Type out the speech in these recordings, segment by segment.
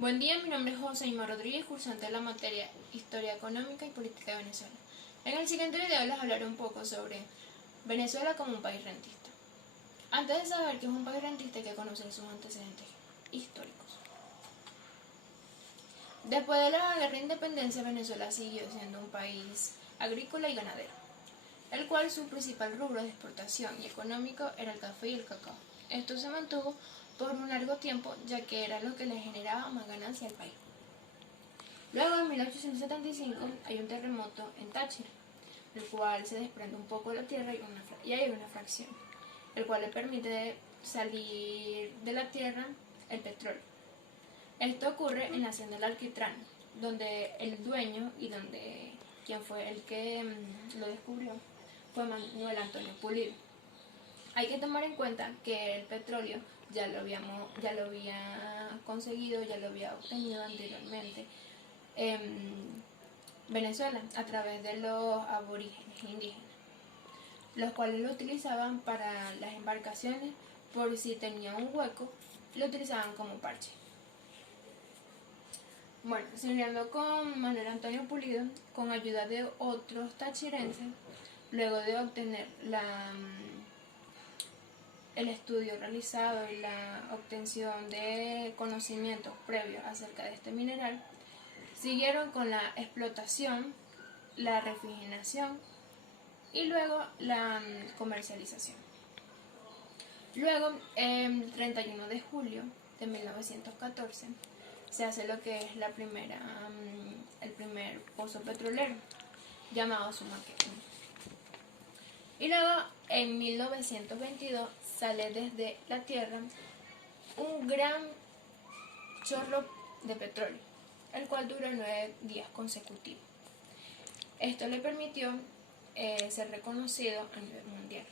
Buen día, mi nombre es Joséima Rodríguez, cursante de la materia Historia Económica y Política de Venezuela. En el siguiente video les hablaré un poco sobre Venezuela como un país rentista. Antes de saber qué es un país rentista hay que conocer sus antecedentes históricos. Después de la Guerra de Independencia, Venezuela siguió siendo un país agrícola y ganadero, el cual su principal rubro de exportación y económico era el café y el cacao. Esto se mantuvo por un largo tiempo, ya que era lo que le generaba más ganancia al país. Luego, en 1875, hay un terremoto en Táchira, el cual se desprende un poco de la tierra y hay una fracción, el cual le permite salir de la tierra el petróleo. Esto ocurre en la hacienda del Alquitrán, donde el dueño y donde quien fue el que lo descubrió fue Manuel Antonio Pulido. Hay que tomar en cuenta que el petróleo ya lo había conseguido, ya lo había obtenido anteriormente en Venezuela a través de los aborígenes indígenas, los cuales lo utilizaban para las embarcaciones. Por si tenía un hueco, lo utilizaban como parche. Bueno, siguiendo con Manuel Antonio Pulido, con ayuda de otros tachirenses, luego de obtener el estudio realizado y la obtención de conocimientos previos acerca de este mineral, siguieron con la explotación, la refrigeración y luego la comercialización. Luego, el 31 de julio de 1914, se hace lo que es el primer pozo petrolero, llamado Sumaque. Y luego, en 1922, sale desde la tierra un gran chorro de petróleo, el cual duró 9 días consecutivos. Esto le permitió ser reconocido a nivel mundial,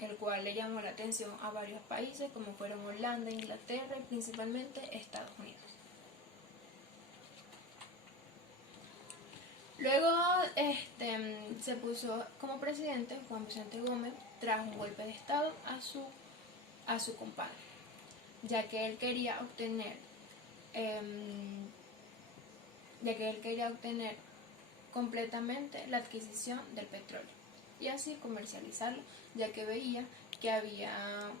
el cual le llamó la atención a varios países como fueron Holanda, Inglaterra y principalmente Estados Unidos. Luego se puso como presidente Juan Vicente Gómez tras un golpe de estado a su compadre, ya que él quería obtener completamente la adquisición del petróleo y así comercializarlo, ya que veía que había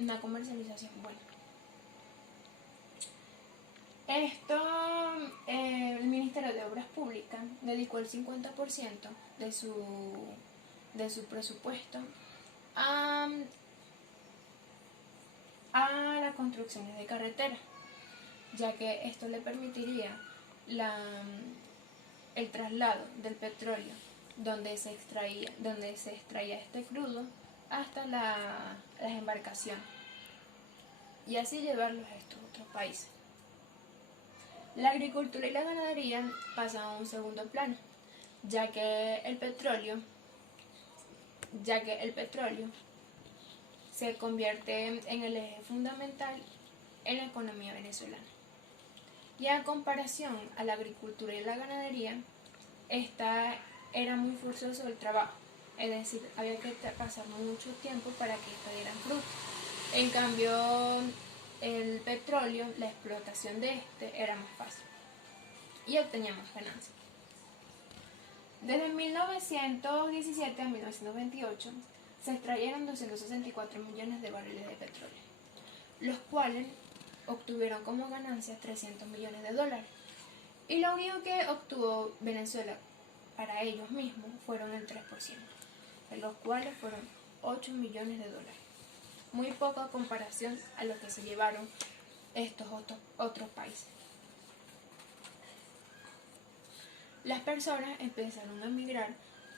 una comercialización buena. El Ministerio de Obras Públicas dedicó el 50% de su presupuesto a las construcciones de carreteras, ya que esto le permitiría el traslado del petróleo donde se extraía este crudo hasta las embarcaciones y así llevarlos a estos otros países. La agricultura y la ganadería pasan a un segundo plano, ya que el petróleo se convierte en el eje fundamental en la economía venezolana. Y en comparación a la agricultura y la ganadería, esta era muy forzoso el trabajo, es decir, había que pasar mucho tiempo para que esto diera fruto. En cambio, el petróleo, la explotación de este era más fácil y obtenía más ganancias. Desde 1917 a 1928 se extrayeron 264 millones de barriles de petróleo, los cuales obtuvieron como ganancias 300 millones de dólares. Y lo único que obtuvo Venezuela para ellos mismos fueron el 3%, de los cuales fueron 8 millones de dólares. Muy poca comparación a lo que se llevaron estos otros países. Las personas empezaron a emigrar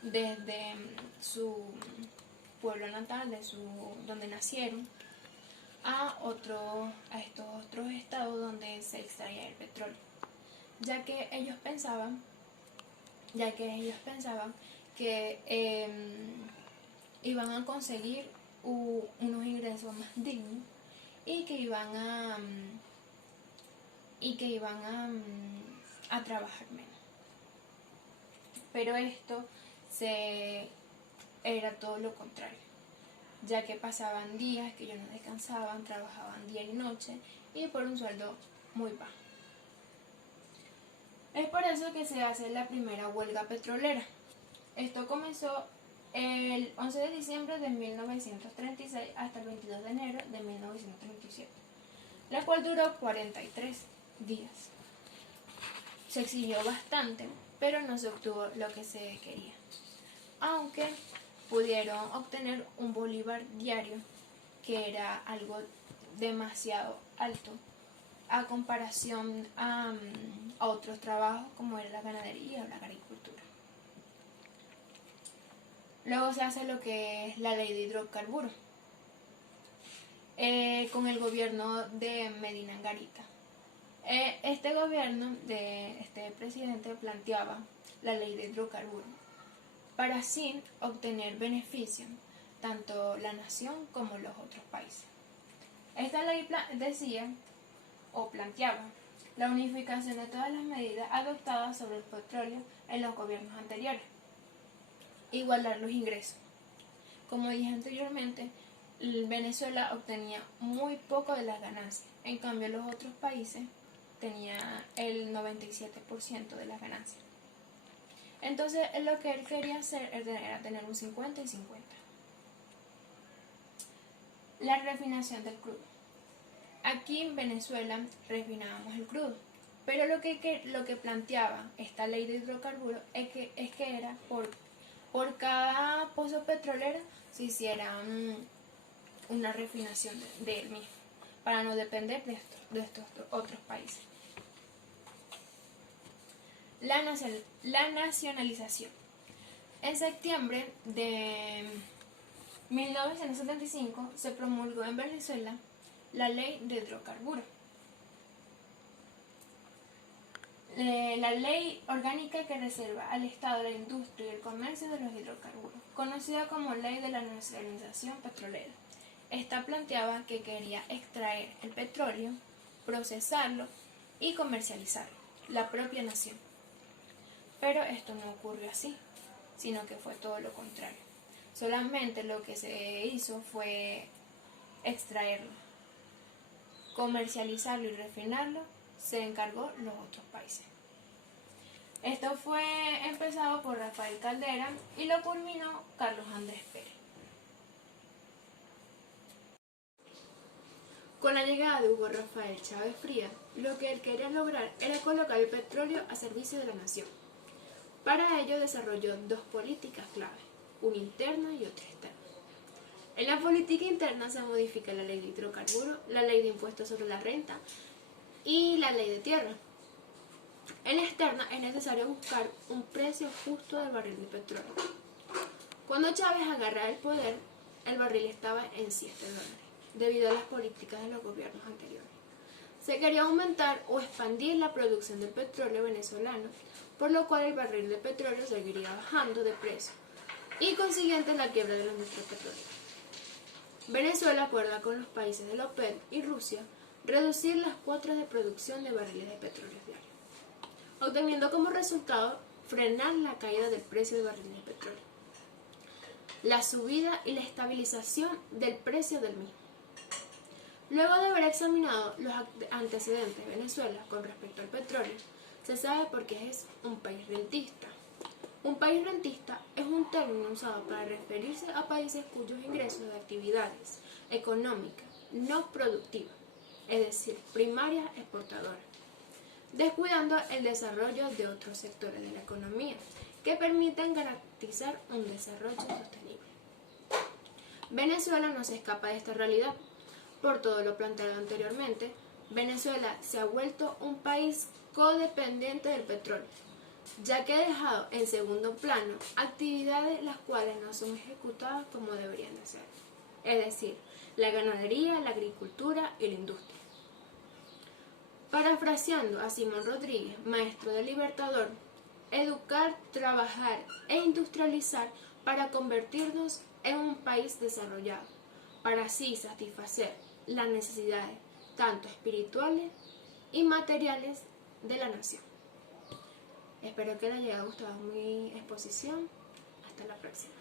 desde su pueblo natal, donde nacieron, a estos otros estados donde se extraía el petróleo, ya que ellos pensaban que iban a conseguir unos ingresos más dignos y que iban a trabajar menos. Pero esto era todo lo contrario, ya que pasaban días que ellos no descansaban, trabajaban día y noche y por un sueldo muy bajo. Es por eso que se hace la primera huelga petrolera. Esto comenzó el 11 de diciembre de 1936 hasta el 22 de enero de 1937, la cual duró 43 días. Se exigió bastante, pero no se obtuvo lo que se quería, aunque pudieron obtener un bolívar diario, que era algo demasiado alto a comparación a otros trabajos como era la ganadería o la agricultura. Luego se hace lo que es la ley de hidrocarburos con el gobierno de Medina Angarita. Este gobierno de este presidente planteaba la ley de hidrocarburos para así obtener beneficios tanto la nación como los otros países. Esta ley decía o planteaba la unificación de todas las medidas adoptadas sobre el petróleo en los gobiernos anteriores, igualar los ingresos. Como dije anteriormente, Venezuela obtenía muy poco de las ganancias, en cambio los otros países tenían el 97% de las ganancias. Entonces lo que él quería hacer era tener un 50 y 50. La refinación del crudo. Aquí en Venezuela refinábamos el crudo, pero lo que planteaba esta ley de hidrocarburos es que era por cada pozo petrolero se hiciera una refinación de él mismo, para no depender de estos otros países. La nacionalización. En septiembre de 1975 se promulgó en Venezuela la ley de hidrocarburos. La ley orgánica que reserva al Estado la industria y el comercio de los hidrocarburos, conocida como Ley de la Nacionalización Petrolera. Esta planteaba que quería extraer el petróleo, procesarlo y comercializarlo, la propia nación. Pero esto no ocurrió así, sino que fue todo lo contrario. Solamente lo que se hizo fue extraerlo, comercializarlo y refinarlo, se encargó los otros países. Esto fue empezado por Rafael Caldera y lo culminó Carlos Andrés Pérez. Con la llegada de Hugo Rafael Chávez Frías, lo que él quería lograr era colocar el petróleo a servicio de la nación. Para ello desarrolló dos políticas clave, una interna y otra externa. En la política interna se modifica la ley de hidrocarburos, la ley de impuestos sobre la renta y la ley de tierra. En la externa es necesario buscar un precio justo del barril de petróleo. Cuando Chávez agarra el poder, el barril estaba en $7, debido a las políticas de los gobiernos anteriores. Se quería aumentar o expandir la producción del petróleo venezolano, por lo cual el barril de petróleo seguiría bajando de precio y consiguiente la quiebra de la industria petrolera. Venezuela acuerda con los países de la OPEP y Rusia reducir las cuotas de producción de barriles de petróleo diarios, obteniendo como resultado frenar la caída del precio del barril de petróleo, la subida y la estabilización del precio del mismo. Luego de haber examinado los antecedentes de Venezuela con respecto al petróleo, se sabe por qué es un país rentista. Un país rentista es un término usado para referirse a países cuyos ingresos de actividades económicas no productivas, es decir, primarias exportadoras, descuidando el desarrollo de otros sectores de la economía que permiten garantizar un desarrollo sostenible. Venezuela no se escapa de esta realidad. Por todo lo planteado anteriormente, Venezuela se ha vuelto un país codependiente del petróleo, ya que ha dejado en segundo plano actividades las cuales no son ejecutadas como deberían de ser, es decir, la ganadería, la agricultura y la industria. Parafraseando a Simón Rodríguez, maestro del Libertador, educar, trabajar e industrializar para convertirnos en un país desarrollado, para así satisfacer las necesidades tanto espirituales y materiales de la nación. Espero que les haya gustado mi exposición. Hasta la próxima.